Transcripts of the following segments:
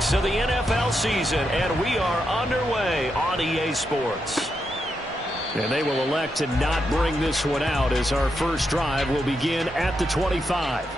weeks of the NFL season, and we are underway on EA Sports. And they will elect to not bring this one out as our first drive will begin at the 25.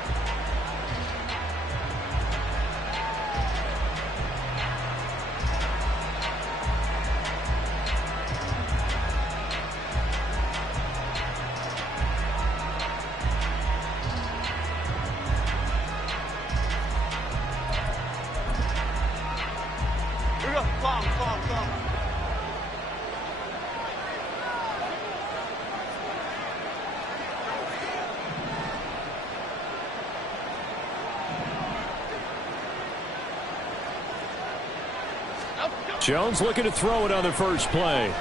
Jones looking to throw it on the first play.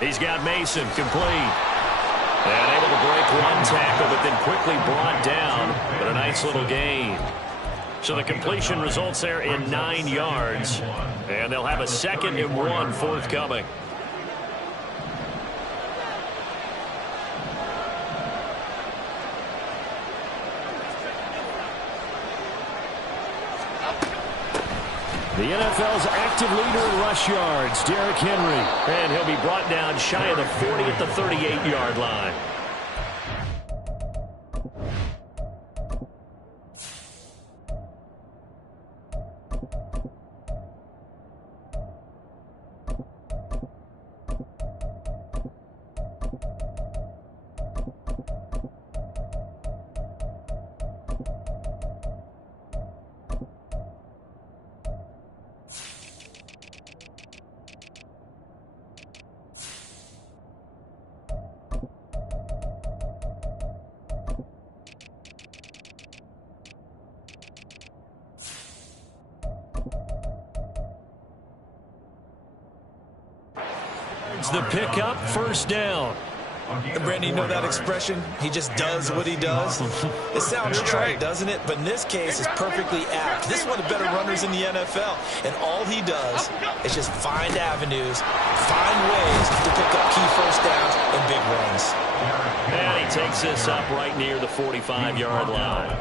He's got Mason complete. And able to break one tackle, but then quickly brought down. But a nice little gain. So the completion results there in 9 yards. And they'll have a 2nd and 1 forthcoming. The NFL's active leader in rush yards, Derrick Henry. And he'll be brought down shy of the 40 at the 38-yard line. The pickup, first down. And Brandon, you know that expression? He just does what he does. It sounds trite, doesn't it? But in this case, it's perfectly apt. This is one of the better runners in the NFL. And all he does is just find avenues, find ways to pick up key first downs and big runs. And he takes this up right near the 45-yard line.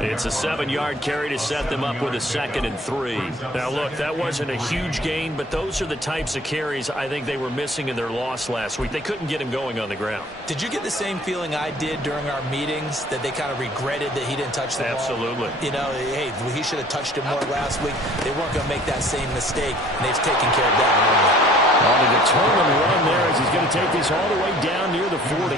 It's a 7-yard carry to set them up with a 2nd and 3. Now, look, that wasn't a huge gain, but those are the types of carries I think they were missing in their loss last week. They couldn't get him going on the ground. Did you get the same feeling I did during our meetings, that they kind of regretted that he didn't touch the ball? Absolutely. You know, hey, he should have touched it more last week. They weren't going to make that same mistake, and they've taken care of that early. On a determined run there as he's going to take this all the way down near the 40.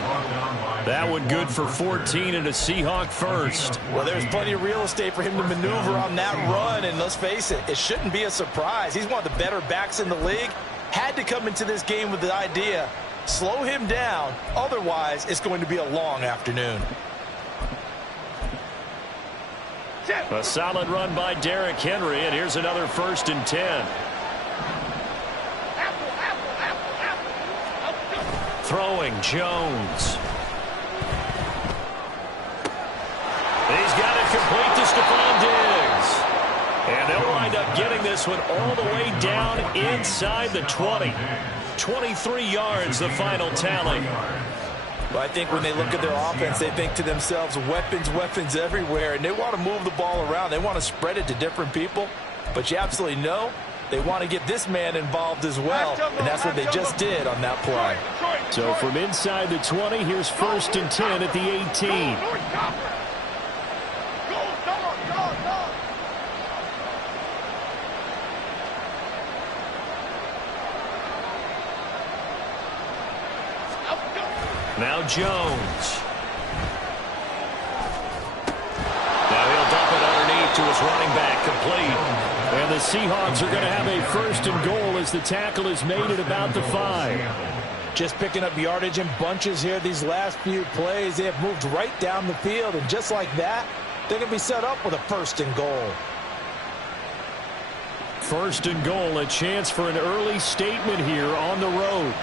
That one good for 14 and a Seahawk first. Well, there's plenty of real estate for him to maneuver on that run, and let's face it, it shouldn't be a surprise. He's one of the better backs in the league. Had to come into this game with the idea, slow him down, otherwise it's going to be a long afternoon. A solid run by Derrick Henry, and here's another 1st and 10. Throwing Jones. He's got it complete to Stephon Diggs. And they'll wind up getting this one all the way down inside the 20. 23 yards, the final tally. Well, I think when they look at their offense, they think to themselves, weapons, weapons everywhere, and they want to move the ball around. They want to spread it to different people. But you absolutely know they want to get this man involved as well, and that's what they just did on that play. So from inside the 20, here's 1st and 10 at the 18. Now Jones. Now he'll dump it underneath to his running back, complete. And the Seahawks are going to have a 1st and goal as the tackle is made at about the 5. Just picking up yardage in bunches here these last few plays. They have moved right down the field, and just like that, they're going to be set up with a 1st and goal. 1st and goal, a chance for an early statement here on the road.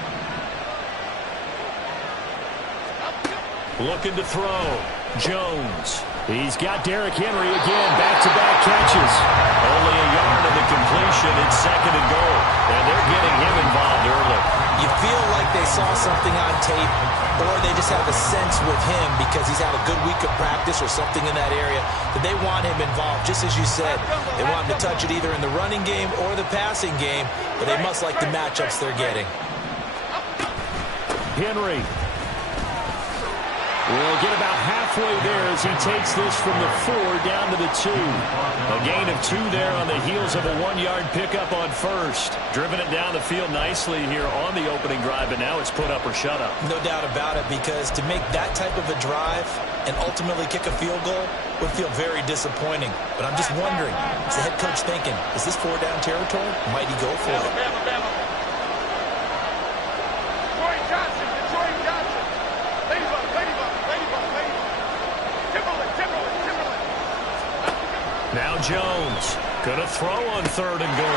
Looking to throw. Jones. He's got Derrick Henry again. Back-to-back catches. Only a yard of the completion. It's 2nd and goal. And they're getting him involved early. You feel like they saw something on tape, or they just have a sense with him because he's had a good week of practice or something in that area that they want him involved. Just as you said, they want him to touch it either in the running game or the passing game, but they must like the matchups they're getting. Henry will get about halfway there as he takes this from the 4 down to the 2. A gain of 2 there on the heels of a 1-yard pickup on first. Driven it down the field nicely here on the opening drive, but now it's put up or shut up. No doubt about it, because to make that type of a drive and ultimately kick a field goal would feel very disappointing. But I'm just wondering, is the head coach thinking, is this 4-down territory? Might he go for it? Now Jones going to throw on 3rd and goal.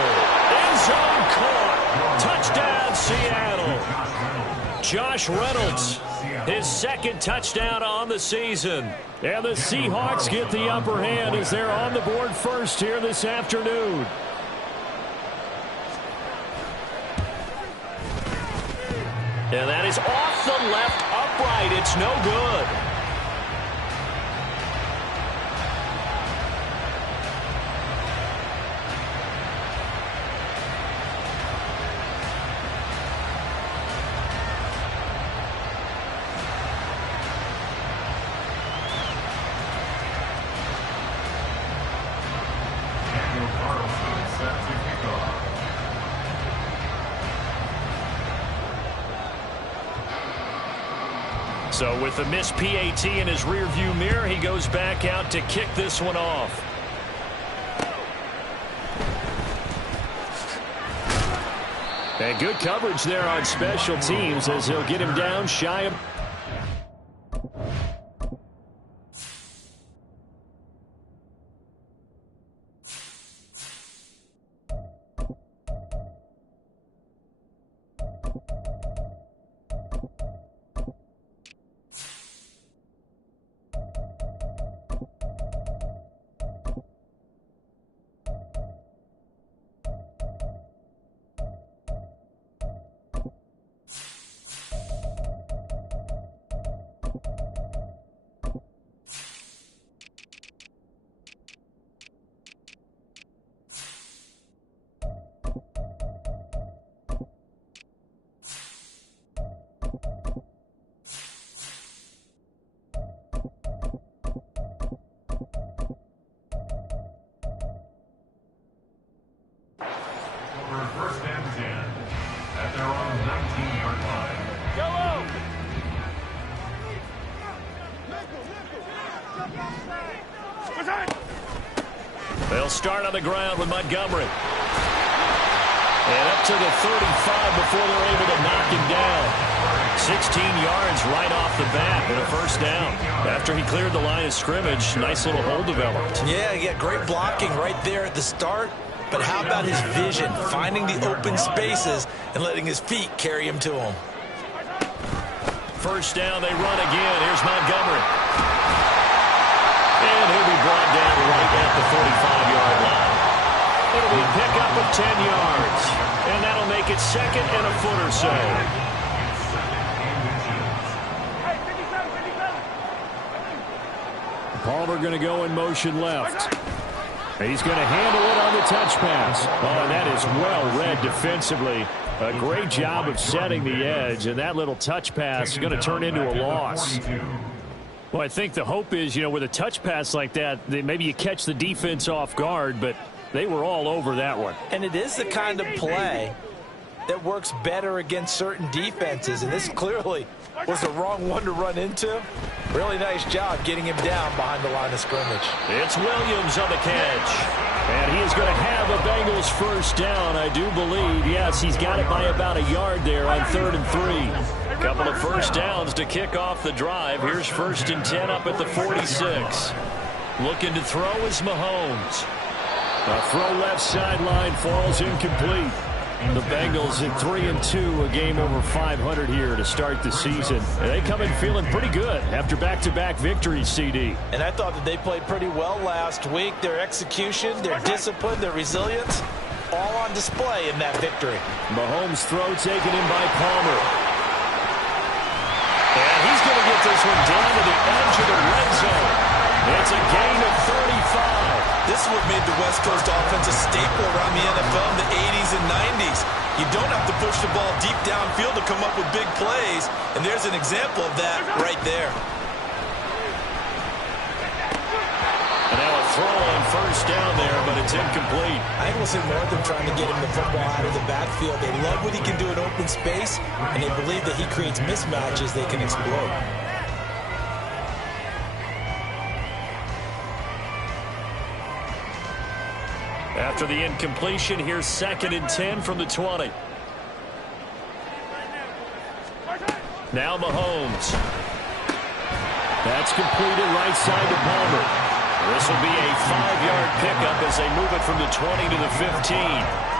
End zone caught. Touchdown, Seattle. Josh Reynolds, his 2nd touchdown on the season. And the Seahawks get the upper hand as they're on the board first here this afternoon. And that is off the left upright. It's no good. So with the missed PAT in his rearview mirror, he goes back out to kick this one off. And good coverage there on special teams as he'll get him down shy of... First and 10 at their own 19-yard line. They'll start on the ground with Montgomery. And up to the 35 before they're able to knock him down. 16 yards right off the bat and a first down. After he cleared the line of scrimmage, nice little hole developed. Yeah, great blocking right there at the start. But how about his vision, finding the open spaces and letting his feet carry him to him? First down, they run again. Here's Montgomery. And he'll be brought down right at the 45-yard line. It'll be a pickup of 10 yards. And that'll make it 2nd and a foot or so. Palmer going to go in motion left. He's going to handle it on the touch pass. Oh, and that is well read defensively. A great job of setting the edge, and that little touch pass is going to turn into a loss. Well, I think the hope is, with a touch pass like that, maybe you catch the defense off guard, but they were all over that one. And it is the kind of play that works better against certain defenses, and this clearly was the wrong one to run into. Really nice job getting him down behind the line of scrimmage. It's Williams on the catch. And he is going to have a Bengals first down, I do believe. Yes, he's got it by about a yard there on 3rd and 3. Couple of first downs to kick off the drive. Here's 1st and 10 up at the 46. Looking to throw is Mahomes. A throw left sideline falls incomplete. The Bengals at 3-2, a game over 500 here to start the season. And they come in feeling pretty good after back-to-back victories, CD. And I thought that they played pretty well last week. Their execution, their discipline, their resilience, all on display in that victory. Mahomes' throw taken in by Palmer. And he's going to get this one down to the edge of the red zone. It's a gain of 35. This is what made the West Coast offense a staple around the NFL in the 80s and 90s. You don't have to push the ball deep downfield to come up with big plays, and there's an example of that right there. And now a throw on first down there, but it's incomplete. I think we'll see more of them trying to get him the football out of the backfield. They love what he can do in open space, and they believe that he creates mismatches they can exploit. After the incompletion, here's 2nd and 10 from the 20. Now Mahomes. That's completed right side to Palmer. This will be a 5-yard pickup as they move it from the 20 to the 15.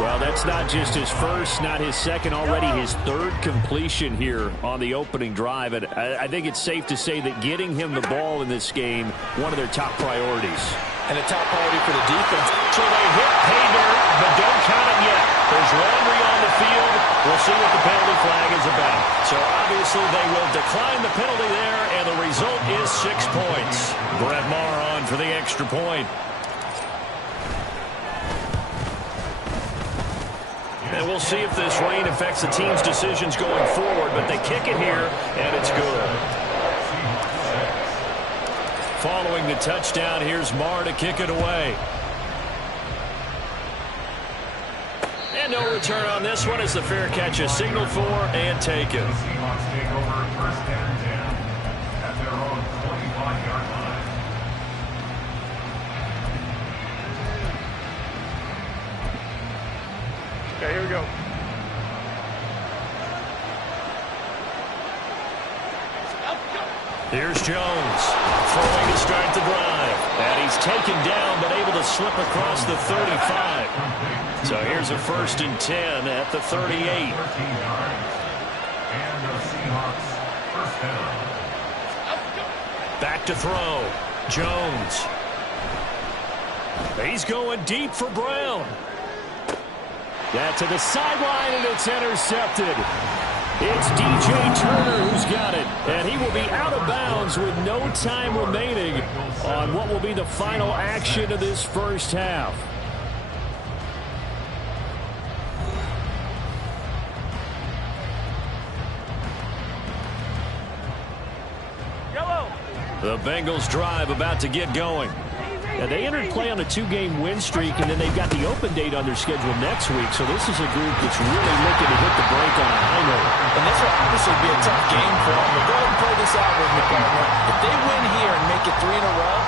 Well, that's not just his first, not his second, already his 3rd completion here on the opening drive. And I think it's safe to say that getting him the ball in this game, one of their top priorities. And a top priority for the defense. So they hit pay dirt, but don't count it yet. There's Landry on the field. We'll see what the penalty flag is about. So obviously they will decline the penalty there, and the result is 6 points. Brett Maher on for the extra point. And we'll see if this rain affects the team's decisions going forward, but they kick it here, and it's good. Following the touchdown, here's Maher to kick it away. And no return on this one as the fair catch is signaled for and taken. The Seahawks take over 1st and 10 at their own 25-yard line. Okay, here we go. Here's Jones, throwing to start the drive. And he's taken down, but able to slip across the 35. So here's a 1st and 10 at the 38. 13 yards. And the Seahawks 1st down. Back to throw. Jones. He's going deep for Brown. That to the sideline, and it's intercepted. It's DJ Turner who's got it, and he will be out of bounds with no time remaining on what will be the final action of this first half. The Bengals drive about to get going. Now, they entered play on a 2-game win streak, and then they've got the open date on their schedule next week. So this is a group that's really looking to hit the break on a high note. And this will obviously be a tough game for them. But go ahead and play this out with me, partner. If they win here and make it 3 in a row,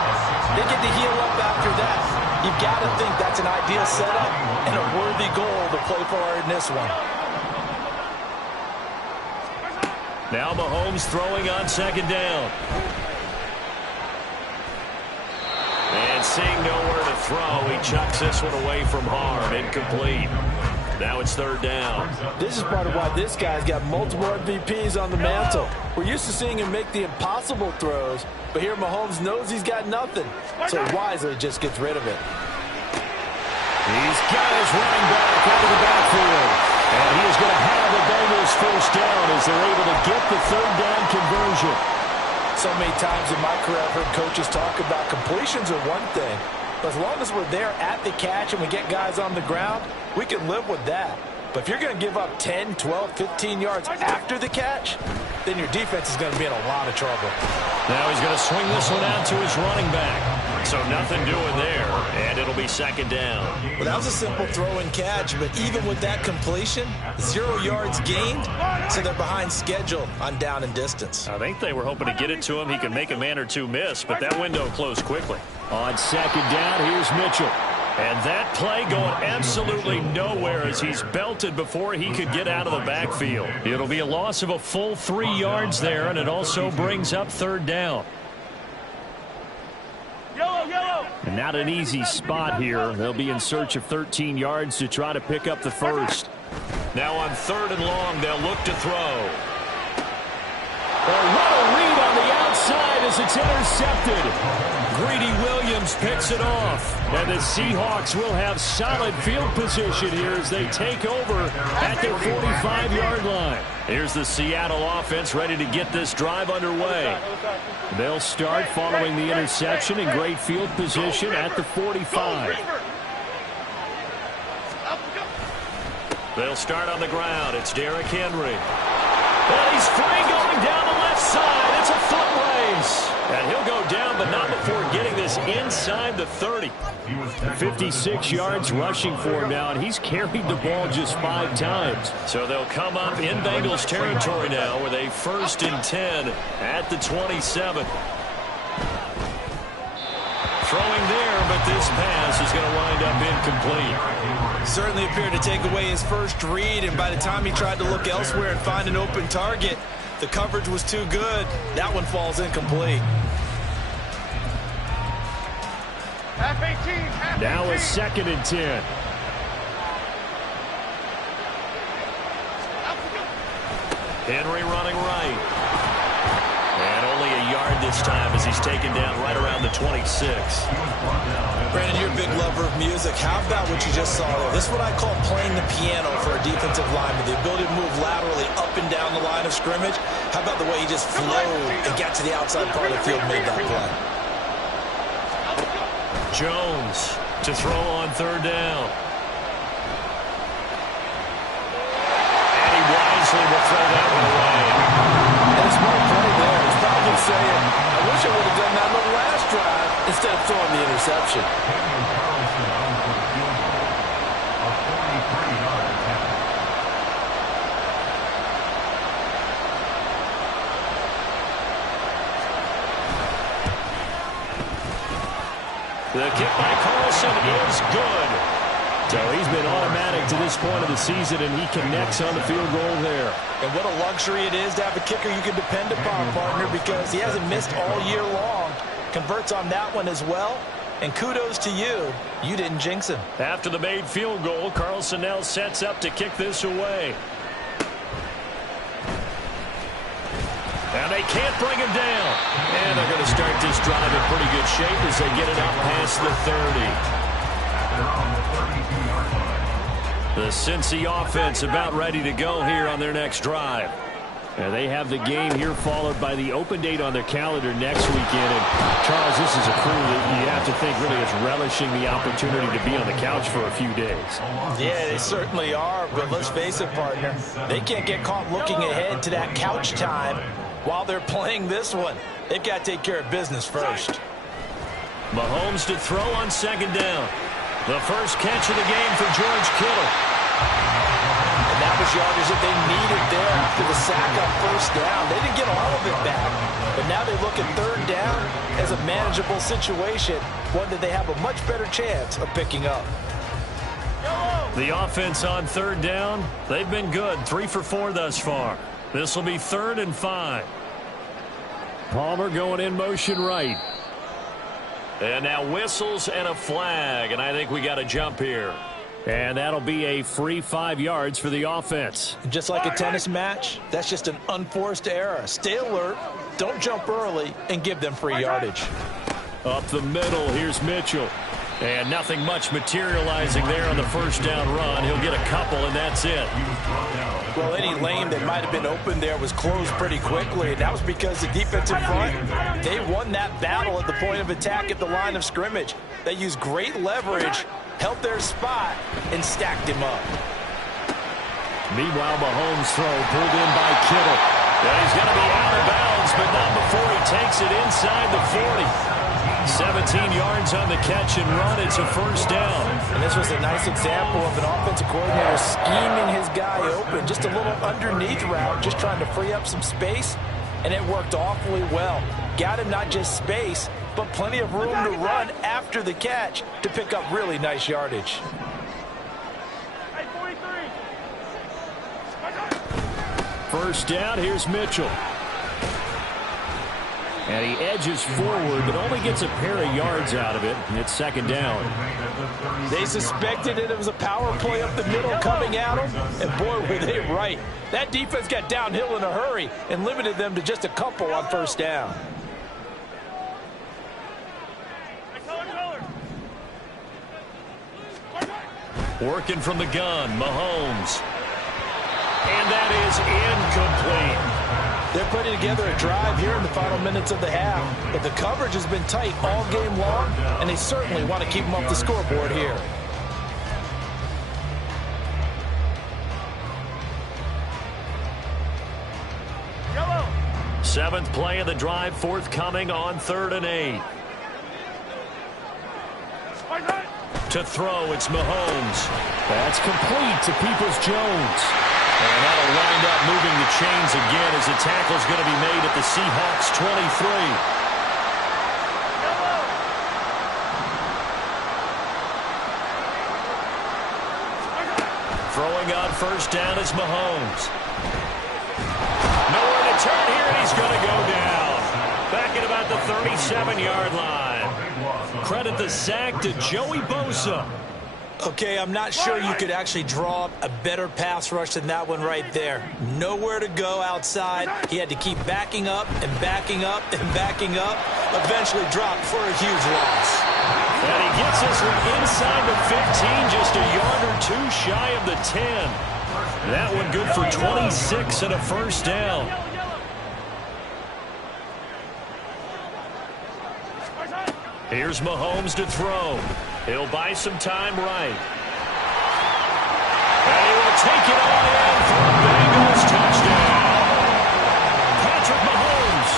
they get to heal up after that. You've got to think that's an ideal setup and a worthy goal to play for in this one. Now Mahomes throwing on 2nd down. And seeing nowhere to throw, he chucks this one away from harm. Incomplete. Now it's 3rd down. This is part of why this guy's got multiple MVPs on the mantle. We're used to seeing him make the impossible throws, but here Mahomes knows he's got nothing, so wisely just gets rid of it. He's got his running back out of the backfield. And he is going to have the Bengals 1st down as they're able to get the 3rd down conversion. So many times in my career I've heard coaches talk about completions are one thing, but as long as we're there at the catch and we get guys on the ground, we can live with that. But if you're going to give up 10, 12, 15 yards after the catch, then your defense is going to be in a lot of trouble. Now he's going to swing this one out to his running back. So nothing doing there, and it'll be 2nd down. Well, that was a simple throw and catch, but even with that completion, 0 yards gained, so they're behind schedule on down and distance. I think they were hoping to get it to him. He could make a man or two miss, but that window closed quickly. On 2nd down, here's Mitchell. And that play going absolutely nowhere as he's belted before he could get out of the backfield. It'll be a loss of a full 3 yards there, and it also brings up 3rd down. And not an easy spot here. They'll be in search of 13 yards to try to pick up the 1st. Now on 3rd and long, they'll look to throw. Oh, what a read on the outside, as it's intercepted. Greedy Williams picks it off. And the Seahawks will have solid field position here as they take over at their 45-yard line. Here's the Seattle offense ready to get this drive underway. They'll start following the interception in great field position at the 45. They'll start on the ground. It's Derrick Henry. And he's free going down the left side. It's a foot race. And he'll go down, but not before getting this inside the 30. 56 yards rushing for him now, and he's carried the ball just 5 times. So they'll come up in Bengals territory now with a 1st and 10 at the 27. Throwing there, but this pass is going to wind up incomplete. Certainly appeared to take away his first read, and by the time he tried to look elsewhere and find an open target, the coverage was too good. That one falls incomplete. Now a 2nd and 10. Henry running right. And only a yard this time as he's taken down right around the 26. Brandon, you're a big lover of music. How about what you just saw there? This is what I call playing the piano for a defensive lineman. The ability to move laterally up and down the line of scrimmage. How about the way he just flowed and got to the outside part of the field and made that play? Jones to throw on 3rd down. And he wisely will throw that one away. And a smart play there. He's probably saying, I wish I would have done that on the last drive instead of throwing the interception. The kick by Carlson is good. So he's been automatic to this point of the season, and he connects on the field goal there. And what a luxury it is to have a kicker you can depend upon, partner, because he hasn't missed all year long. Converts on that one as well. And kudos to you. You didn't jinx him. After the made field goal, Carlson now sets up to kick this away. And they can't bring him down. And they're going to start this drive in pretty good shape as they get it up past the 30. The Cincy offense about ready to go here on their next drive. And they have the game here followed by the open date on their calendar next weekend. And Charles, this is a crew that you have to think really is relishing the opportunity to be on the couch for a few days. Yeah, they certainly are. But let's face it, partner, they can't get caught looking ahead to that couch time while they're playing this one. They've got to take care of business first. Mahomes to throw on 2nd down. The first catch of the game for George Kittle. And that was yardage that they needed there after the sack on 1st down. They didn't get all of it back. But now they look at 3rd down as a manageable situation, one that they have a much better chance of picking up. The offense on 3rd down, they've been good. 3 for 4 thus far. This will be 3rd and 5. Palmer going in motion right. And now whistles and a flag, and I think we got a jump here. And that'll be a free 5 yards for the offense. Just like a tennis match, that's just an unforced error. Stay alert, don't jump early, and give them free yardage. Up the middle, here's Mitchell. And nothing much materializing there on the 1st down run. He'll get a couple, and that's it. Well, any lane that might have been open there was closed pretty quickly, and that was because the defensive front, they won that battle at the point of attack at the line of scrimmage. They used great leverage, held their spot, and stacked him up. Meanwhile, Mahomes' throw pulled in by Kittle. And he's going to be out of bounds, but not before he takes it inside the 40. 17 yards on the catch and run. It's a 1st down. And this was a nice example of an offensive coordinator scheming his guy open. Just a little underneath route, just trying to free up some space, and it worked awfully well. Got him not just space, but plenty of room to run after the catch to pick up really nice yardage. First down, here's Mitchell. And he edges forward, but only gets a pair of yards out of it. And it's 2nd down. They suspected it was a power play up the middle coming at them, and boy, were they right. That defense got downhill in a hurry and limited them to just a couple on 1st down. Working from the gun, Mahomes. And that is incomplete. They're putting together a drive here in the final minutes of the half. But the coverage has been tight all game long, and they certainly want to keep them off the scoreboard here. Seventh play of the drive forthcoming on 3rd and 8. To throw, it's Mahomes. That's complete to Peoples-Jones. And that'll wind up moving the chains again as the tackle's going to be made at the Seahawks 23. Throwing on first down is Mahomes. Nowhere to turn here, and he's going to go down. Back at about the 37-yard line. Credit the sack to Joey Bosa. Okay, I'm not sure you could actually draw up a better pass rush than that one right there. Nowhere to go outside. He had to keep backing up and backing up and backing up. Eventually dropped for a huge loss. And he gets this one inside the 15, just a yard or two shy of the 10. That one good for 26 and a first down. Here's Mahomes to throw. He'll buy some time right. And he will take it all in for a Bengals touchdown. Patrick Mahomes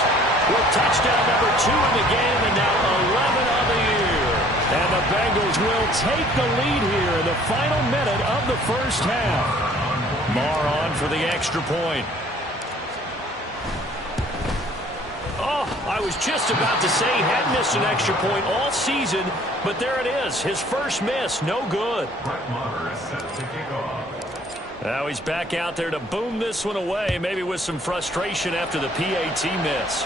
with touchdown number 2 in the game and now 11 on the year. And the Bengals will take the lead here in the final minute of the first half. Marr on for the extra point. I was just about to say he hadn't missed an extra point all season, but there it is. His first miss, no good. Now he's back out there to boom this one away, maybe with some frustration after the PAT miss.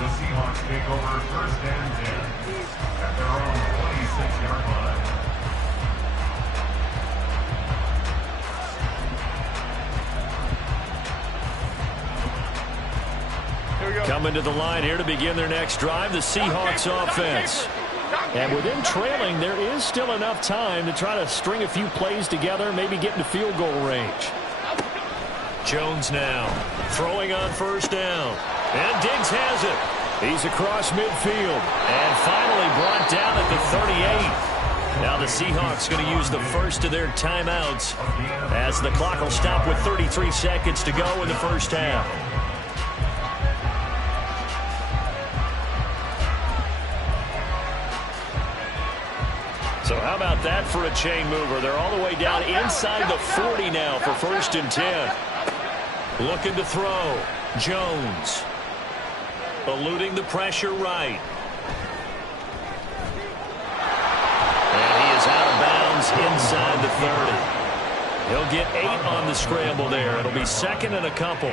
The Seahawks take over 1st and 10 at their own 26-yard line. Coming to the line here to begin their next drive, the Seahawks offense. And with them trailing, there is still enough time to try to string a few plays together, maybe get into field goal range. Jones now throwing on first down. And Diggs has it. He's across midfield. And finally brought down at the 38. Now the Seahawks going to use the first of their timeouts as the clock will stop with 33 seconds to go in the first half. So how about that for a chain mover? They're all the way down inside the 40 now for 1st and 10. Looking to throw. Jones. Eluding the pressure right. And he is out of bounds inside the 30. He'll get 8 on the scramble there. It'll be 2nd and a couple.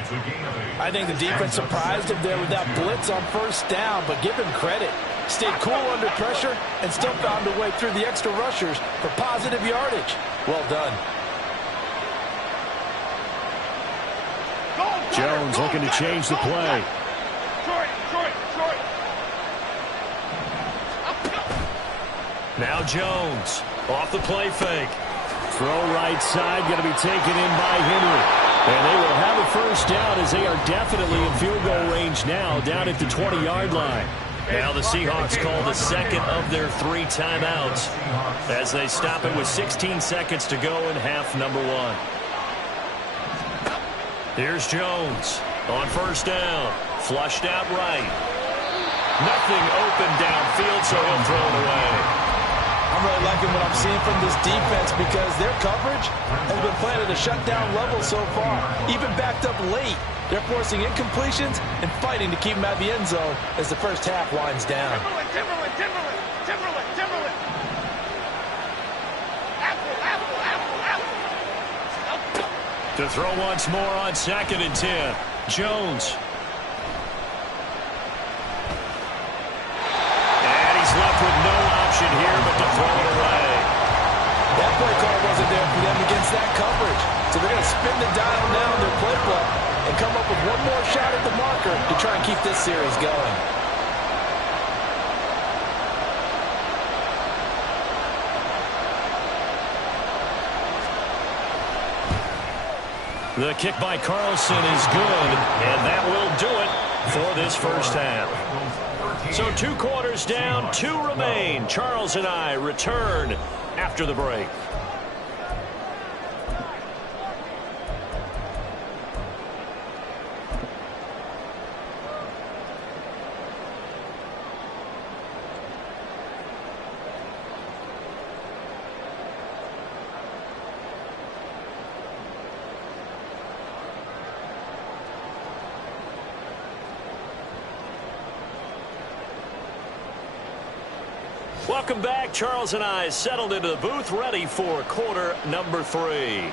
I think the defense surprised him there with that blitz on first down, but give him credit. Stayed cool under pressure and still found a way through the extra rushers for positive yardage. Well done. Jones looking to change the play. Now Jones off the play fake. Throw right side, going to be taken in by Henry. And they will have a first down as they are definitely in field goal range now, down at the 20-yard line. Now the Seahawks call the 2nd of their 3 timeouts as they stop it with 16 seconds to go in half number 1. Here's Jones on first down. Flushed out right. Nothing open downfield, so he'll throw it away. I'm really liking what I'm seeing from this defense because their coverage has been playing at a shutdown level so far. Even backed up late, they're forcing incompletions and fighting to keep them out of the end zone as the first half winds down. To throw once more on 2nd and 10. Jones. And he's left with no option here but to throw it away. That play call wasn't there for them against that coverage. So they're going to spin the dial now in their playbook and come up with one more shot at the marker to try and keep this series going. The kick by Carlson is good, and that will do it for this first half. So 2 quarters down, 2 remain. Charles and I return after the break. Welcome back. Charles and I settled into the booth, ready for quarter number 3.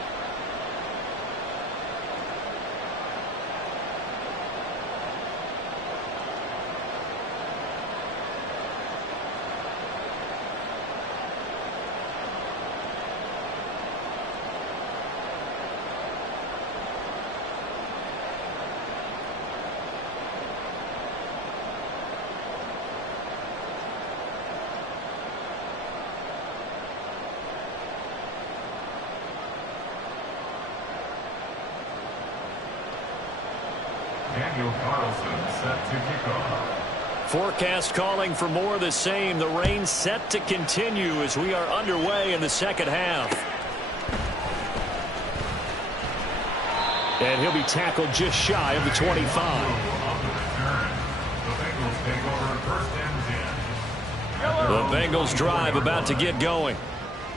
Daniel Carlson set to kick off. Forecast calling for more of the same. The rain set to continue as we are underway in the second half. And he'll be tackled just shy of the 25. The Bengals drive about to get going.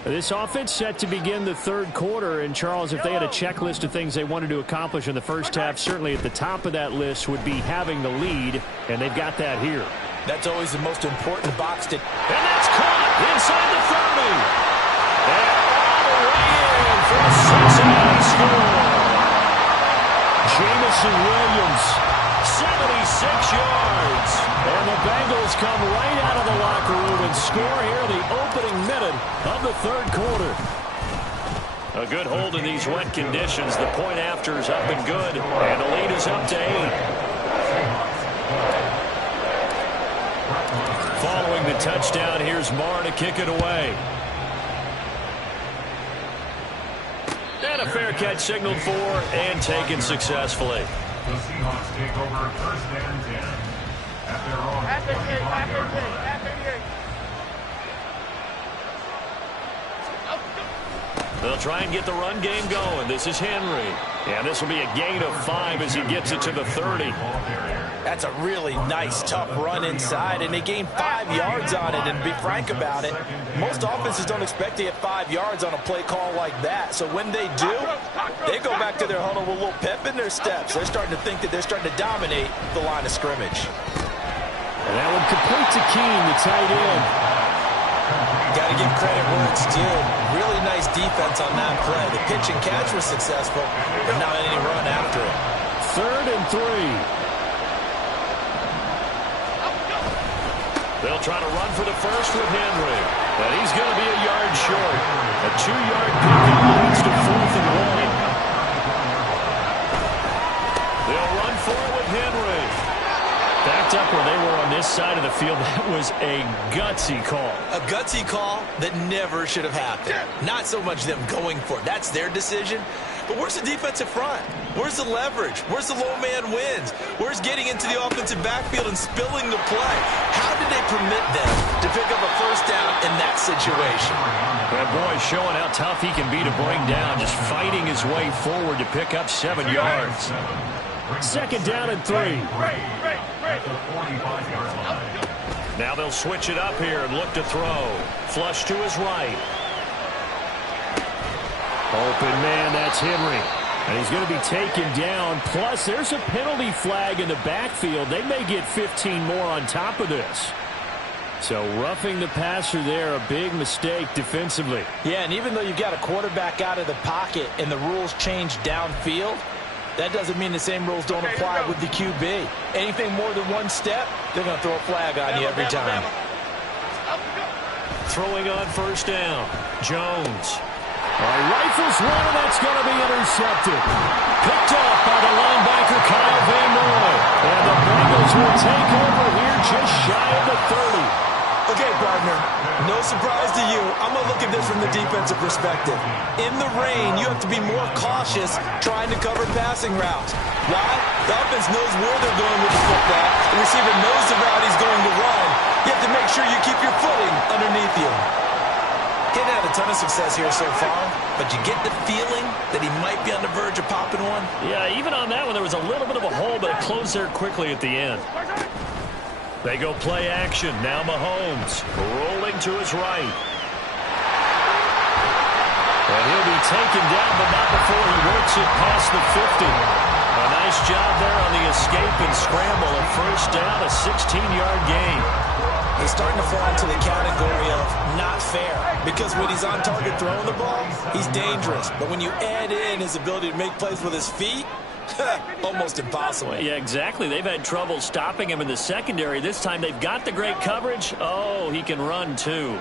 This offense set to begin the third quarter. And, Charles, if they had a checklist of things they wanted to accomplish in the first half, certainly at the top of that list would be having the lead, and they've got that here. That's always the most important box to... And that's caught inside the 30. And all the way in for a Cincinnati score. Jameson Williams, 76 yards. And the Bengals come right out of the locker room and score here the opening minute of the third quarter. A good hold in these wet conditions. The point after is up and good. And the lead is up to 8. Following the touchdown, here's Marr to kick it away. And a fair catch signaled for and taken successfully. The Seahawks take over first and 10 at their own 25-yard line. They'll try and get the run game going. This is Henry. And this will be a gain of 5 as he gets it to the 30. That's a really nice, tough run inside, and they gained 5 yards on it. And to be frank about it, most offenses don't expect to get 5 yards on a play call like that. So when they do, they go back to their huddle with a little pep in their steps. They're starting to think that they're starting to dominate the line of scrimmage. And that one complete to Keene, the tight end. Got to give credit where it's due. Really nice defense on that play. The pitch and catch was successful, but not any run after it. 3rd and 3. They'll try to run for the first with Henry. And he's going to be a yard short. A 2-yard pickup leads to 4th and 1. They'll run for it with Henry. Backed up where they were on this side of the field. That was a gutsy call. A gutsy call that never should have happened. Not so much them going for it. That's their decision. But where's the defensive front? Where's the leverage? Where's the low man wins? Where's getting into the offensive backfield and spilling the play? How did they permit them to pick up a first down in that situation? That boy showing how tough he can be to bring down, just fighting his way forward to pick up 7 yards. 2nd down and 3. Now they'll switch it up here and look to throw. Flush to his right. Open man, that's Henry. And he's going to be taken down. Plus, there's a penalty flag in the backfield. They may get 15 more on top of this. So roughing the passer there, a big mistake defensively. Yeah, and even though you've got a quarterback out of the pocket and the rules change downfield, that doesn't mean the same rules don't apply with the QB. Anything more than one step, they're going to throw a flag on you every time. Throwing on first down, Jones. Rifles one, and that's going to be intercepted. Picked off by the linebacker, Kyle Van Noy. And the Bengals will take over here just shy of the 30. Okay, partner, no surprise to you. I'm going to look at this from the defensive perspective. In the rain, you have to be more cautious trying to cover passing routes. Why? The offense knows where they're going with the football. The receiver knows the route he's going to run. You have to make sure you keep your footing underneath you. He's had a ton of success here so far, but you get the feeling that he might be on the verge of popping one. Yeah, even on that one, there was a little bit of a hole, but it closed there quickly at the end. They go play action. Now Mahomes rolling to his right. And he'll be taken down, but not before he works it past the 50. A nice job there on the escape and scramble. A first down, a 16-yard gain. He's starting to fall into the category of not fair, because when he's on target throwing the ball, he's dangerous. But when you add in his ability to make plays with his feet, almost impossible. Yeah, exactly. They've had trouble stopping him in the secondary. This time they've got the great coverage. Oh, he can run too.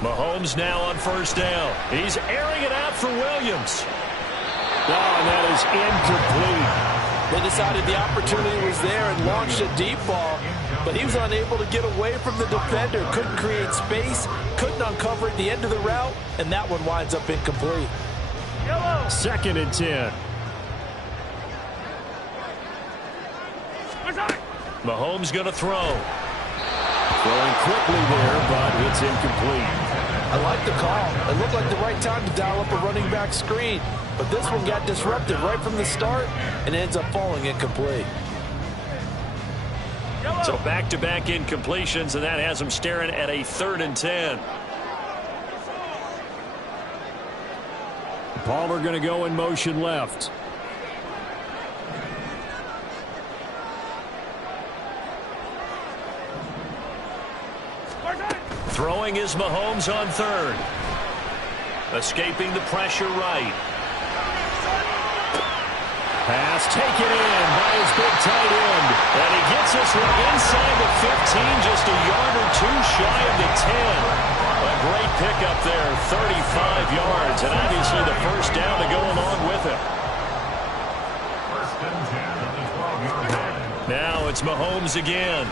Mahomes now on first down. He's airing it out for Williams. Oh, and that is incomplete. They decided the opportunity was there and launched a deep ball, but he was unable to get away from the defender, couldn't create space, couldn't uncover at the end of the route, and that one winds up incomplete. Second and 10. Mahomes going to throw. Throwing quickly there, but it's incomplete. I like the call. It looked like the right time to dial up a running back screen, but this one got disrupted right from the start and ends up falling incomplete. So back-to-back incompletions, and that has him staring at a 3rd and 10. Palmer going to go in motion left. Throwing is Mahomes on 3rd. Escaping the pressure right. Pass taken in by his big tight end. And he gets us right inside the 15, just a yard or two shy of the 10. A great pickup there, 35 yards, and obviously the first down to go along with it. Now it's Mahomes again.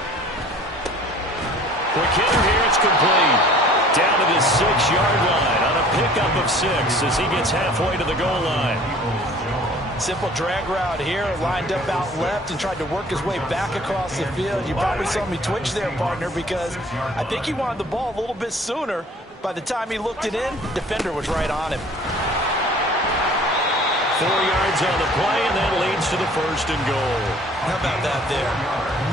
Quick hitter here, it's complete. Down to the 6-yard line on a pickup of 6 as he gets halfway to the goal line. Simple drag route here, lined up out left and tried to work his way back across the field. You probably saw me twitch there, partner, because I think he wanted the ball a little bit sooner. By the time he looked it in, defender was right on him. 4 yards on the play, and that leads to the 1st and goal. How about that there?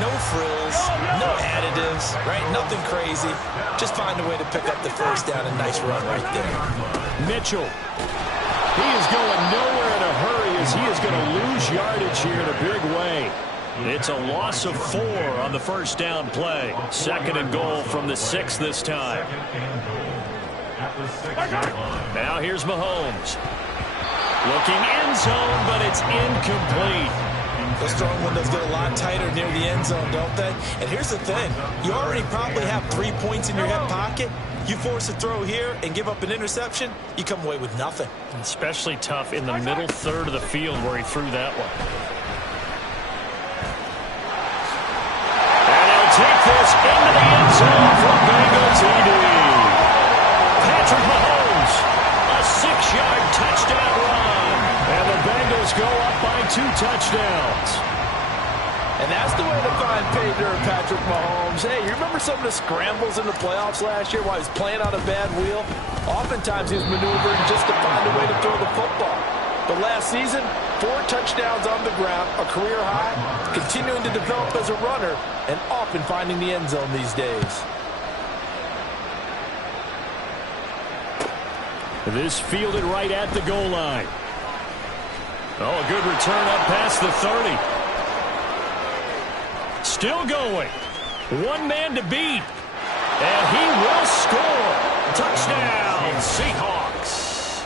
No frills, no additives, right? Nothing crazy. Just find a way to pick up the first down. A nice run right there. Mitchell. He is going nowhere in a hurry as he is going to lose yardage here in a big way. It's a loss of 4 on the first down play. 2nd and goal from the 6 this time. Now here's Mahomes. Looking end zone, but it's incomplete. Those strong windows get a lot tighter near the end zone, don't they? And here's the thing. You already probably have 3 points in your hip pocket. You force a throw here and give up an interception, you come away with nothing. Especially tough in the middle third of the field where he threw that one. And he'll take this into the end zone for Bengal TD. Patrick Mahomes, a 6-yard touchdown run. And the Bengals go up by 2 touchdowns. And that's the way to find pay dirt, Patrick Mahomes. Hey, you remember some of the scrambles in the playoffs last year while he was playing on a bad wheel? Oftentimes he was maneuvering just to find a way to throw the football. But last season, 4 touchdowns on the ground, a career high, continuing to develop as a runner, and often finding the end zone these days. This fielded right at the goal line. Oh, a good return up past the 30. Still going. 1 man to beat. And he will score. Touchdown, Seahawks.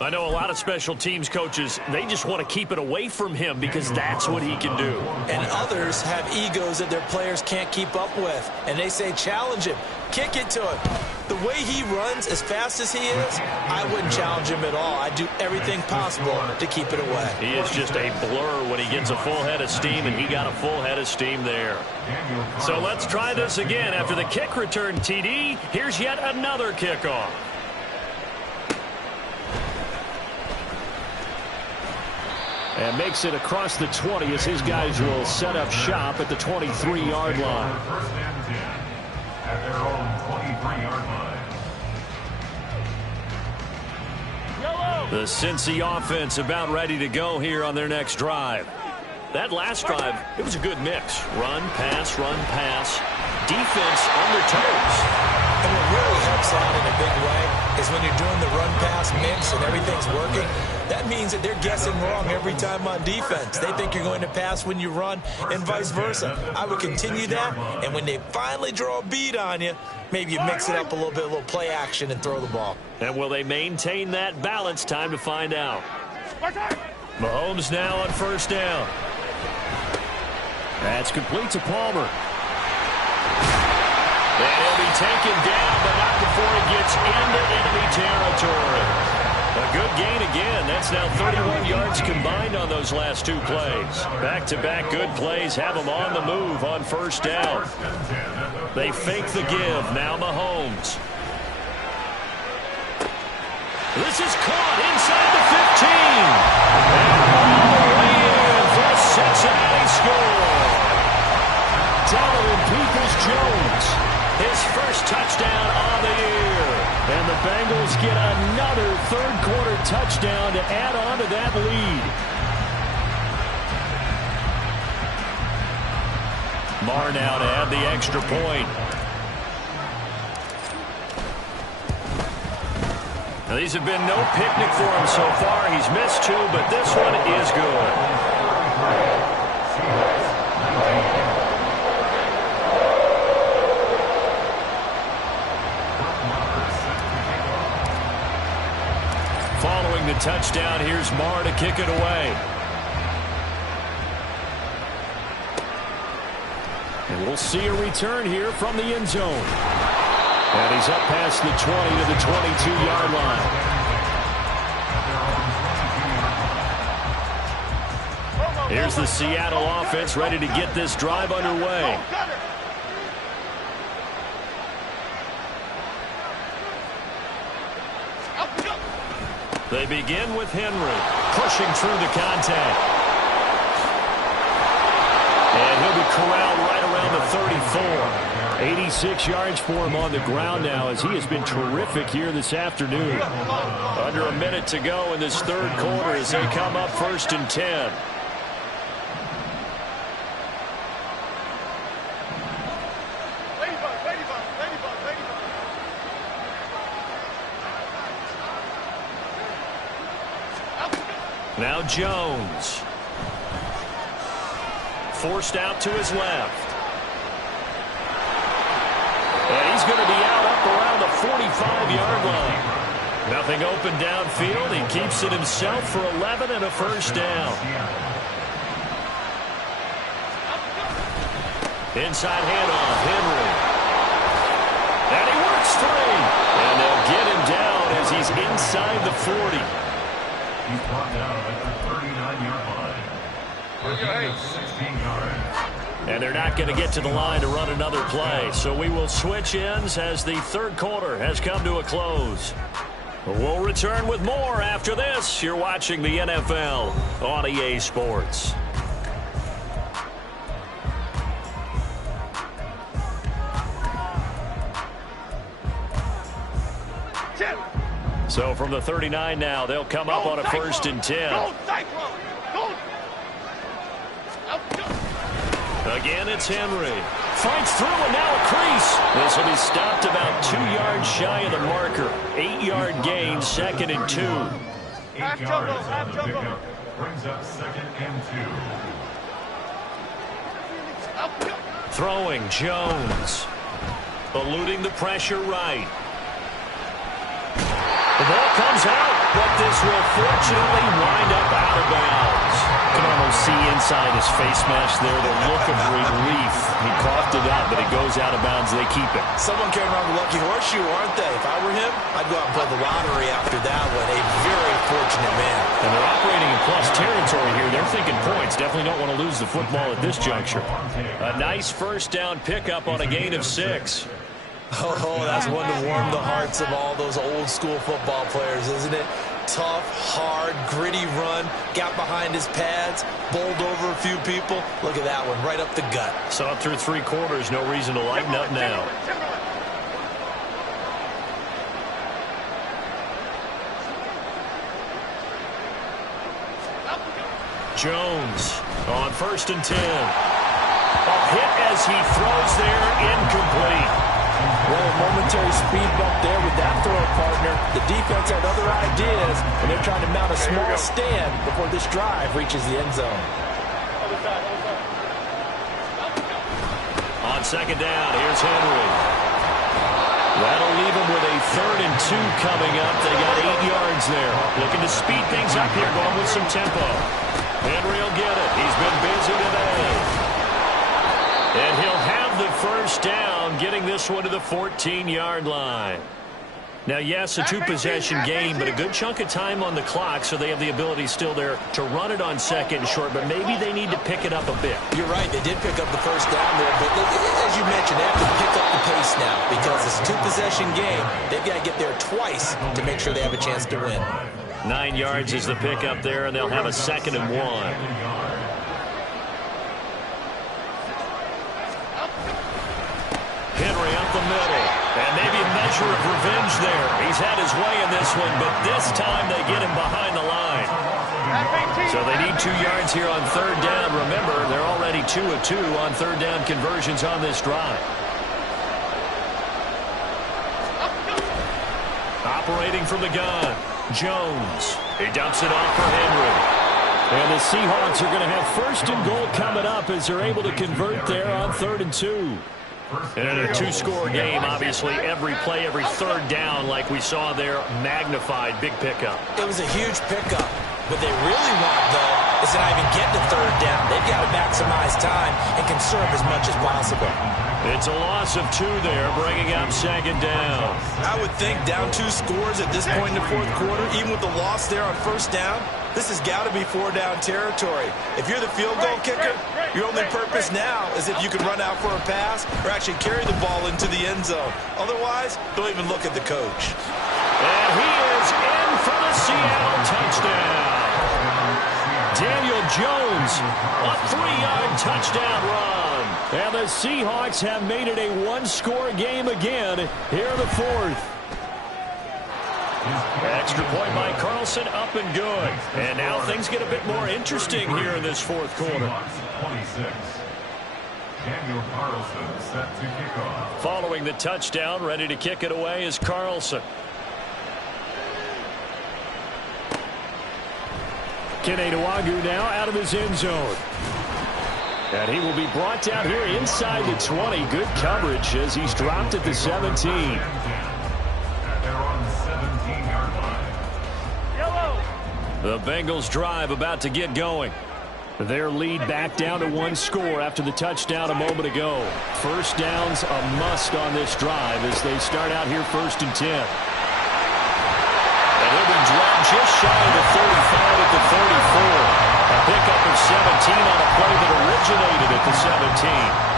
I know a lot of special teams coaches, they just want to keep it away from him because that's what he can do. And others have egos that their players can't keep up with. And they say challenge him, kick it to him. the way he runs, as fast as he is, I wouldn't challenge him at all. I'd do everything possible to keep it away. He is just a blur when he gets a full head of steam, and he got a full head of steam there. So let's try this again. After the kick return TD, here's yet another kickoff. And makes it across the 20 as his guys will set up shop at the 23-yard line. First and 10 at their own 23-yard line. The Cincy offense about ready to go here on their next drive. That last drive, it was a good mix. Run, pass, defense on their toes. And what really helps out in a big way is when you're doing the run-pass mix and everything's working, that means that they're guessing wrong every time on defense. They think you're going to pass when you run and vice versa. I would continue that, and when they finally draw a beat on you, maybe you mix it up a little play action and throw the ball. And will they maintain that balance? Time to find out. Mahomes now on first down. That's complete to Palmer. And he'll be taken down, but not before he gets into enemy territory. A good gain again. That's now 31 yards combined on those last two plays. Back-to-back good plays have them on the move on first down. They fake the give. Now Mahomes. This is caught inside the 15. And all the way in for a Cincinnati score. Donovan Peoples-Jones, his first touchdown on the year. And the Bengals get another third-quarter touchdown to add on to that lead. Marr now to add the extra point. Now, these have been no picnic for him so far. He's missed two, but this one is good. Following the touchdown, here's Marr to kick it away. And we'll see a return here from the end zone. And he's up past the 20 to the 22-yard line. Here's the Seattle offense ready to get this drive underway. They begin with Henry, pushing through the contact. And he'll be corralled right around the 34. 86 yards for him on the ground now as he has been terrific here this afternoon. Under a minute to go in this third quarter as they come up first and 10. Now Jones. Forced out to his left. And he's going to be out up around the 45-yard line. Nothing open downfield. He keeps it himself for 11 and a first down. Inside handoff, Henry. And he works free. And they'll get him down as he's inside the 40. He's brought down at the 39-yard line. A gain of 16 yards. And they're not going to get to the line to run another play. So we will switch ends as the third quarter has come to a close. We'll return with more after this. You're watching the NFL on EA Sports. So from the 39 now, they'll come up on a first and 10. Again, it's Henry. Fights through and now a crease. This will be stopped about 2 yards shy of the marker. 8-yard gain, second and 2. 8 yards on the pickup. Brings up second and 2. Throwing Jones. Eluding the pressure right. The ball comes out, but this will fortunately wind up out of bounds. You can almost see inside his face mask there, the look of relief. He coughed it out, but it goes out of bounds. They keep it. Someone carrying around the lucky horseshoe, aren't they? If I were him, I'd go out and play the lottery after that one. A very fortunate man. And they're operating in plus territory here. They're thinking points. Definitely don't want to lose the football at this juncture. A nice first down pickup on a gain of 6. Oh, that's one to warm the hearts of all those old school football players, isn't it? Tough, hard, gritty run, got behind his pads, bowled over a few people. Look at that one, right up the gut. Saw it through 3 quarters, no reason to lighten up now. Jones on 1st and 10. A hit as he throws there, incomplete. Well, a momentary speed bump there with that throw partner. The defense had other ideas, and they're trying to mount a small stand before this drive reaches the end zone. On 2nd down, here's Henry. That'll leave him with a 3rd and 2 coming up. They got 8 yards there. Looking to speed things up here, going with some tempo. Henry will get it. He's been busy today. And he'll have the first down, getting this one to the 14-yard line. Now, yes, a 2-possession game, but a good chunk of time on the clock, so they have the ability still there to run it on 2nd and short, but maybe they need to pick it up a bit. You're right, they did pick up the first down there, but as you mentioned, they have to pick up the pace now because it's a 2-possession game. They've got to get there twice to make sure they have a chance to win. 9 yards is the pickup there, and they'll have a 2nd and 1. Henry up the middle, and maybe a measure of revenge there. He's had his way in this one, but this time they get him behind the line. So they need 2 yards here on 3rd down. Remember, they're already 2 of 2 on 3rd down conversions on this drive. Operating from the gun, Jones. He dumps it off for Henry. And the Seahawks are going to have 1st and goal coming up as they're able to convert there on 3rd and 2. And in a 2-score game, obviously, every play, every 3rd down, like we saw there, magnified, big pickup. It was a huge pickup. What they really want, though, is to not even get to 3rd down. They've got to maximize time and conserve as much as possible. It's a loss of 2 there, bringing up 2nd down. I would think down 2 scores at this point in the 4th quarter, even with the loss there on 1st down, this has got to be 4-down territory. If you're the field goal kicker, your only purpose now is if you can run out for a pass or actually carry the ball into the end zone. Otherwise, don't even look at the coach. And he is in for the Seattle touchdown. Daniel Jones, a 3-yard touchdown run. And the Seahawks have made it a 1-score game again here in the 4th. Extra point by Carlson, up and good. And now things get a bit more interesting here in this 4th quarter. 26. Daniel Carlson set to kick off. Following the touchdown, ready to kick it away is Carlson. Kene Nwangwu now out of his end zone. And he will be brought down here inside the 20. Good coverage as he's dropped at the 17. The Bengals drive about to get going. Their lead back down to 1 score after the touchdown a moment ago. 1st down's a must on this drive as they start out here 1st and 10. And he'll be dropped just shy of the 35 at the 34. A pickup of 17 on a play that originated at the 17.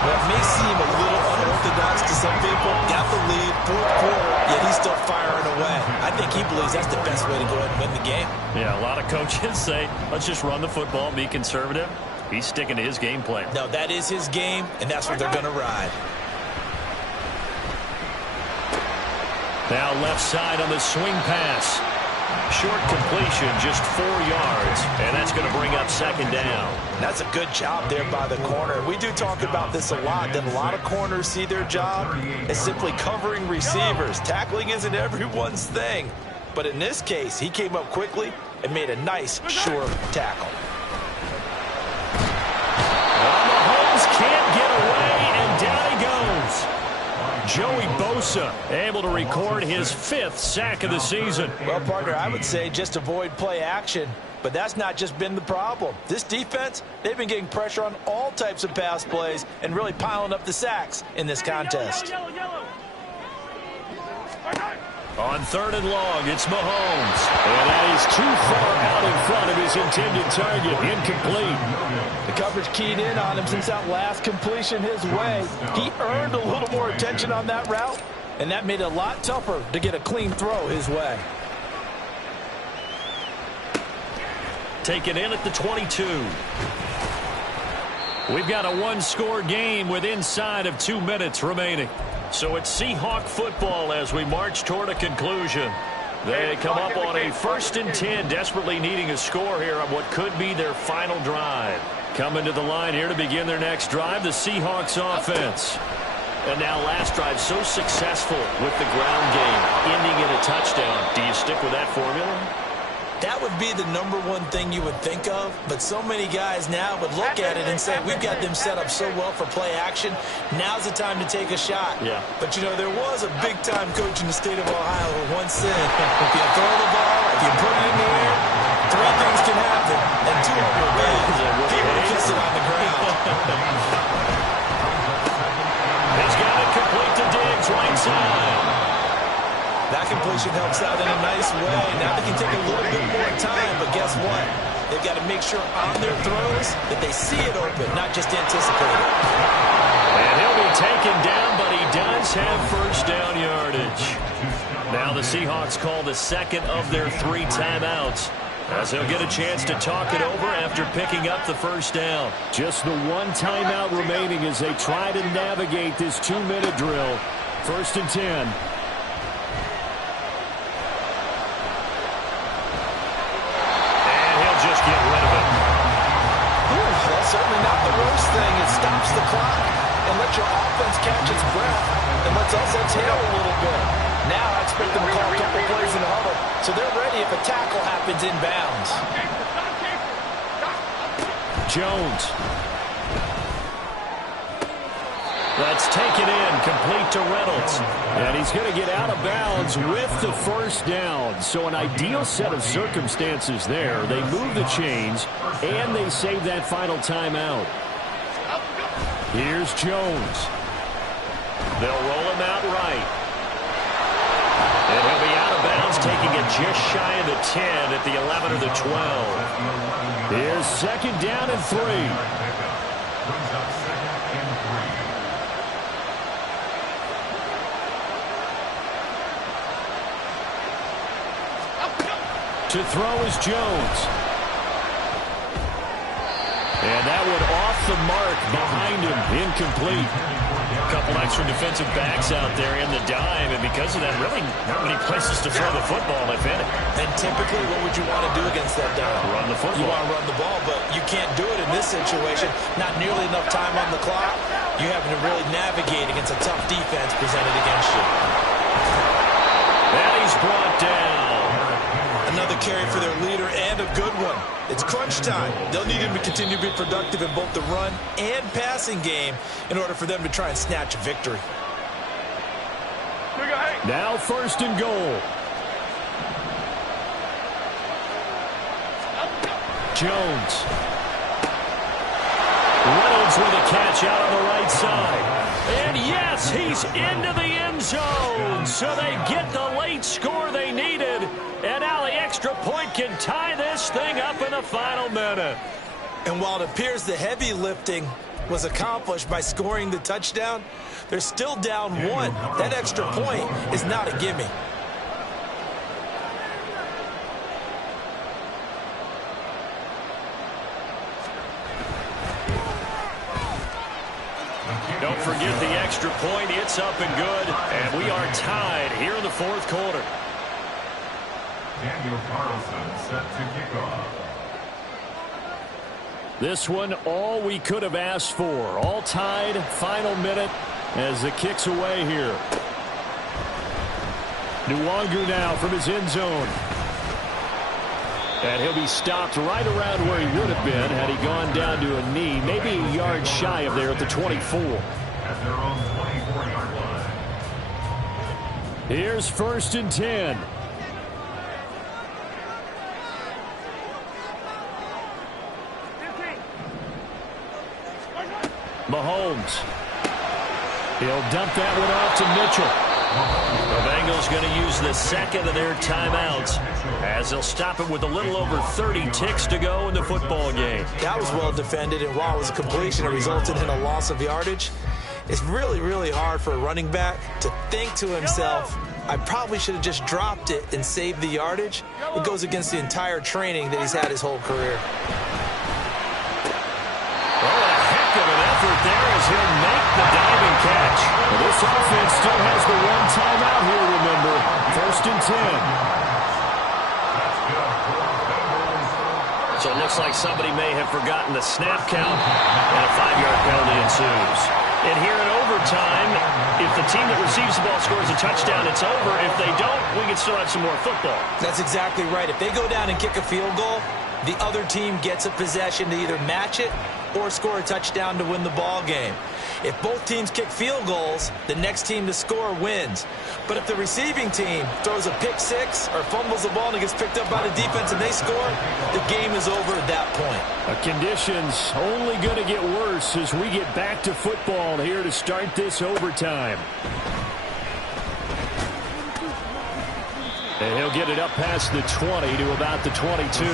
Well, it may seem a little unorthodox to some people. Got the lead, 4th quarter, yet he's still firing away. I think he believes that's the best way to go ahead and win the game. Yeah, a lot of coaches say, let's just run the football, be conservative. He's sticking to his game plan. No, that is his game, and that's what they're going to ride. Now left side on the swing pass. Short completion, just 4 yards, and that's going to bring up 2nd down. That's a good job there by the corner. We do talk about this a lot, that a lot of corners see their job as simply covering receivers. Tackling isn't everyone's thing. But in this case, he came up quickly and made a nice, sure tackle. Mahomes can't get away, and down he goes. Joey Bosa able to record his 5th sack of the season. Well, partner, I would say just avoid play action. But that's not just been the problem. This defense, they've been getting pressure on all types of pass plays and really piling up the sacks in this contest. On 3rd and long, it's Mahomes. And that is too far out in front of his intended target. Incomplete. The coverage keyed in on him since that last completion his way. He earned a little more attention on that route, and that made it a lot tougher to get a clean throw his way. Taken in at the 22. We've got a one-score game with inside of 2 minutes remaining. So it's Seahawk football as we march toward a conclusion. They come up on a 1st and 10, desperately needing a score here on what could be their final drive. Coming to the line here to begin their next drive, the Seahawks offense. And now last drive so successful with the ground game, ending in a touchdown. Do you stick with that formula? That would be the #1 thing you would think of, but so many guys now would look at it and say, we've got them set up so well for play action, now's the time to take a shot. Yeah. But, you know, there was a big-time coach in the state of Ohio who once said, if you throw the ball, if you put it in the air, 3 things can happen, and 2 of them are bad. People kiss it on the ground. He's got it complete to Diggs, right side. That completion helps out in a nice way. Now they can take a little bit more time, but guess what? They've got to make sure on their throws that they see it open, not just anticipate it. And he'll be taken down, but he does have 1st down yardage. Now the Seahawks call the 2nd of their 3 timeouts, as they'll get a chance to talk it over after picking up the 1st down. Just the 1 timeout remaining as they try to navigate this 2-minute drill. 1st and 10. Just get rid of it. That's certainly not the worst thing. It stops the clock and lets your offense catch its breath and lets us exhale a little bit. Now I expect them to call a couple plays in the huddle, so they're ready if a tackle happens inbounds. Jones. That's taken in, complete to Reynolds. And he's going to get out of bounds with the 1st down. So an ideal set of circumstances there. They move the chains, and they save that final timeout. Here's Jones. They'll roll him out right. And he'll be out of bounds, taking it just shy of the 10 at the 11 or the 12. Here's 2nd down and 3. To throw is Jones. And that one off the mark behind him. Incomplete. A couple extra defensive backs out there in the dime, and because of that, really not many places to throw the football, if any. And typically, what would you want to do against that dime? Run the football. You want to run the ball, but you can't do it in this situation. Not nearly enough time on the clock. You having to really navigate against a tough defense presented against you. And he's brought down. Another carry for their leader, and a good one. It's crunch time. They'll need him to continue to be productive in both the run and passing game in order for them to try and snatch a victory. Now 1st and goal. Jones. Reynolds with a catch out on the right side. And yes, he's into the end zone. So they get the late score they needed. And now the extra point can tie this thing up in the final minute. And while it appears the heavy lifting was accomplished by scoring the touchdown, they're still down 1. That extra point is not a gimme. Don't forget the extra point. It's up and good. And we are tied here in the 4th quarter. Daniel Carlson set to kick off. This one, all we could have asked for. All tied, final minute as the kick's away here. Nwangu now from his end zone. And he'll be stopped right around where he would have been had he gone down to a knee, maybe a yard shy of there at the 24. At their own 24-yard line. Here's 1st and 10. Mahomes. He'll dump that one off to Mitchell. The Bengals going to use the second of their timeouts as they'll stop it with a little over 30 ticks to go in the football game. That was well defended, and while it was a completion, it resulted in a loss of yardage. It's really, really hard for a running back to think to himself, I probably should have just dropped it and saved the yardage. It goes against the entire training that he's had his whole career. Of an effort there as he'll make the diving catch. Well, this offense still has the one timeout here, remember. 1st and 10. So it looks like somebody may have forgotten the snap count, and a 5-yard penalty ensues. And here in overtime, if the team that receives the ball scores a touchdown, it's over. If they don't, we can still have some more football. That's exactly right. If they go down and kick a field goal, the other team gets a possession to either match it or score a touchdown to win the ball game. If both teams kick field goals, the next team to score wins. But if the receiving team throws a pick six or fumbles the ball and it gets picked up by the defense and they score, the game is over at that point. The conditions only going to get worse as we get back to football here to start this overtime. And he'll get it up past the 20 to about the 22.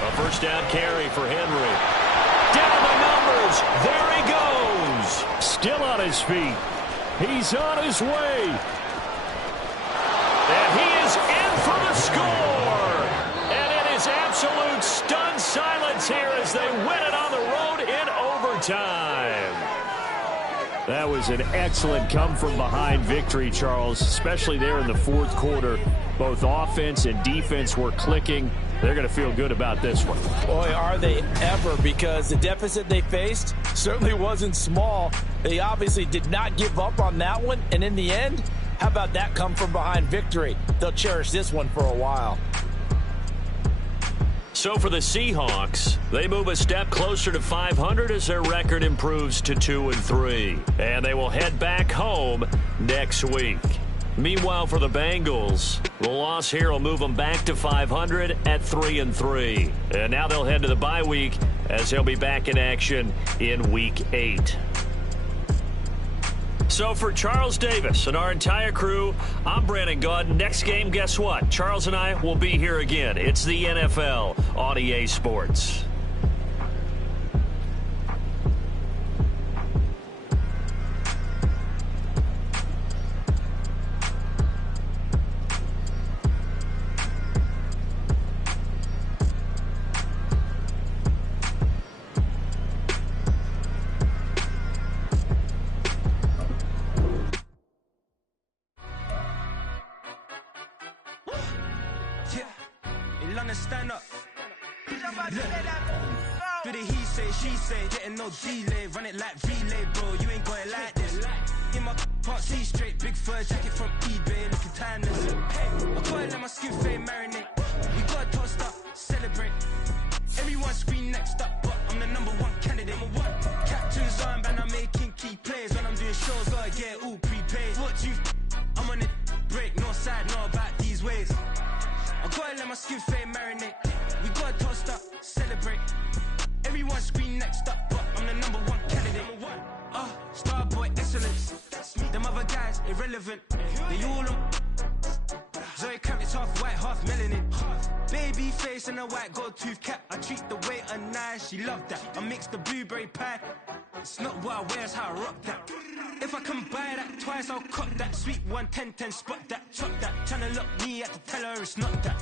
A first down carry for Henry. Down the numbers. There he goes. Still on his feet. He's on his way. And he is in for the score. And it is absolute stunned silence here as they win it on the road in overtime. That was an excellent come-from-behind victory, Charles, especially there in the fourth quarter. Both offense and defense were clicking. They're going to feel good about this one. Boy, are they ever, because the deficit they faced certainly wasn't small. They obviously did not give up on that one, and in the end, how about that come-from-behind victory? They'll cherish this one for a while. So for the Seahawks, they move a step closer to 500 as their record improves to 2-3. And they will head back home next week. Meanwhile, for the Bengals, the loss here will move them back to 500 at 3-3. And now they'll head to the bye week as they'll be back in action in Week 8. So for Charles Davis and our entire crew, I'm Brandon Gaudin. Next game, guess what? Charles and I will be here again. It's the NFL on EA Sports. Stand up. Do the he say, she say, getting no delay, run it like relay, bro. You ain't got it like this. In my part, see straight, big fur jacket from eBay, looking timeless. Hey, I gotta let my skin fade marinate. We gotta toast up, celebrate. Everyone scream next up, but I'm the #1 candidate. Captain's armband, I'm making key plays. When I'm doing shows, gotta get it all prepaid. What you? I'm on it, break, no side, know about these ways. I gotta let my skin fade marinate. We gotta toast up, celebrate. Everyone scream next up, but I'm the #1 candidate. Starboy excellence. Them other guys irrelevant. They all on. Zoe Camp, it's half white, half melanin. Baby face and a white gold tooth cap. I treat the waiter nice, she love that. I mix the blueberry pie. It's not what I wear, it's how I rock that. If I can buy that twice, I'll cut that. Sweet 110, spot that, chop that. Tryna look me at the teller, it's not that.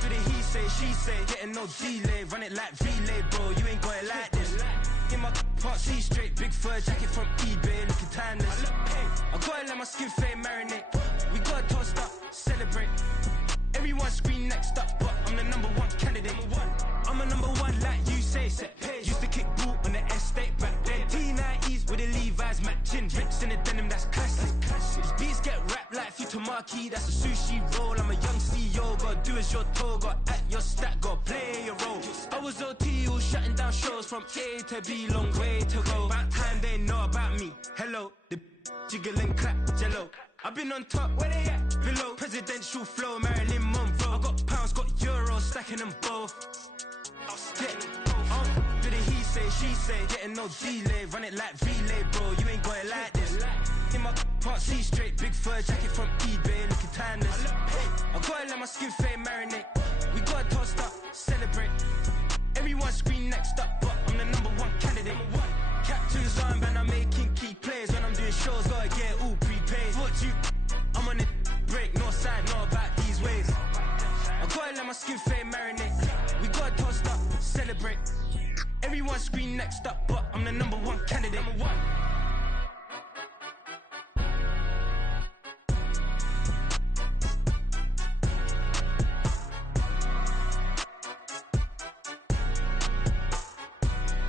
Do the he say, she say, getting no delay, run it like relay, bro. You ain't got it like this. In my part, see straight, big fur jacket from eBay, looking timeless. I gotta let my skin fade marinate. We gotta toast up, celebrate. Everyone scream next up, but I'm the #1 candidate. I'm a #1 like you say, set pace. Used to kick ball on the estate back then. T90s with the Levi's matching. Rips in the denim, that's classic. These beats get wrapped like Futamaki, that's a sushi roll. I'm a young CEO, gotta do as you're told. Gotta act your stat, gotta play your role. I was OT, all shutting down shows from A to B, long way to go. About time they know about me. Hello, the jiggle and clap, jello. I've been on top, where they at? Below, presidential flow, Marilyn Monroe. I got pounds, got euros, stacking them both. Bit of he say, she say, getting no delay. Run it like relay, bro, you ain't got it like this. In my can't see straight, big fur jacket from eBay, looking timeless. I gotta let my skin fade marinate. We gotta toast up, celebrate. Everyone scream next up, but I'm the #1 candidate. Captain's armband, I'm making key plays. When I'm doing shows, gotta get all prepaid. What you, I'm on it, break, no side, know about these ways. I gotta let my skin fade marinate. We gotta toast up, celebrate. Everyone scream next up, but I'm the #1 candidate.